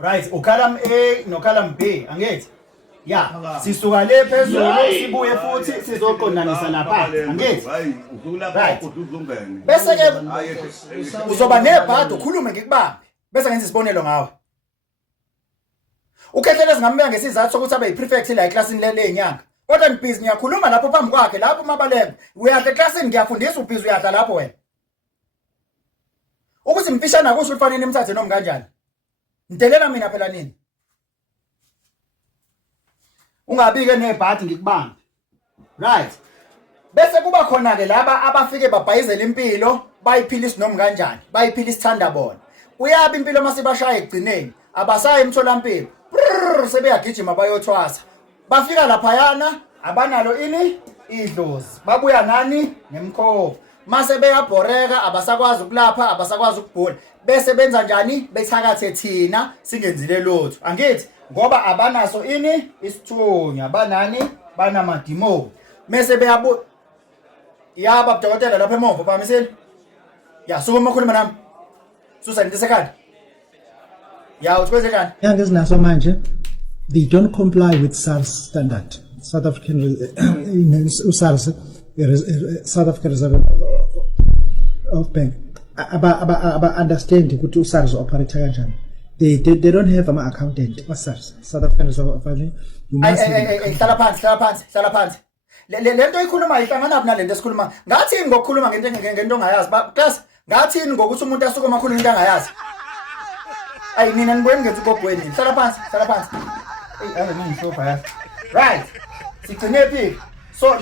Right, ucolumn A nocolumn B, angithi? Yeah, sisuka le phezulu sibuye futhi sizoqondanisa lapha, angithi? Hayi, ukulapha uzungene. Bese ke uzoba nebhadi ukhulume ngikubambe. Bese ngenza isibonelo ngawe. Ukhehlele singameka ngesizathu sokuthi abe yiprefect la eclassini lenyanga. Kodwa ngibhizi ngiyakhuluma lapho phambi kwakhe lapho mabaleke. Uyadla eclassini ngiyafundisa ubhizi uyadla lapho wena. Ukuthi mfishana kusho ufanele imthathe noma kanjani. Ntelela mina phela nini? Ungabike nebhadi ngikubambe. Right. Bese kuba khona ke laba abafike babhayizela impilo, bayiphilisa noma kanjani, bayiphilisa isithanda bona. Uyaba impilo masibashaya egcineni, abasayi emtholampilo. Sebeyagijima bayothwasa. Bafika lapha yana, abanalo ini idlozi. Babuya nani nemkhovu. Mase beyabhoreka, abasakwazi ukulapha, abasakwazi ukubhola. Bese benza njani? Bethakathe thina singenzile lutho. Angithi ngoba abanaso ini isithunya, banani? Banamadimo. Mese beyabu yaba udokotela lapha emuva phamisile. Ya sukuma khuluma nami. Susa ngisekhanda. Ya uthweze njani? Young ezinaso manje, they don't comply with SARS standard. South African SARS, South African Reserve of Bank. Aba understand ukuthi SARS operate kanjani. They don't have an accountant. What SARS? South African Reserve of Bank. You must hlala phansi. Lento ikhuluma ihlangana aphi nalento esikhuluma. Ngathini ngokukhuluma ngento ongayazi? Class, ngathini ngokuthi umuntu asuka emakhulu into angayazi? Ayi mina ngibweni ngethi ukogweni. Hlala phansi. Hey, ave mina ngishopha yazi. Right. Sigcine phi? So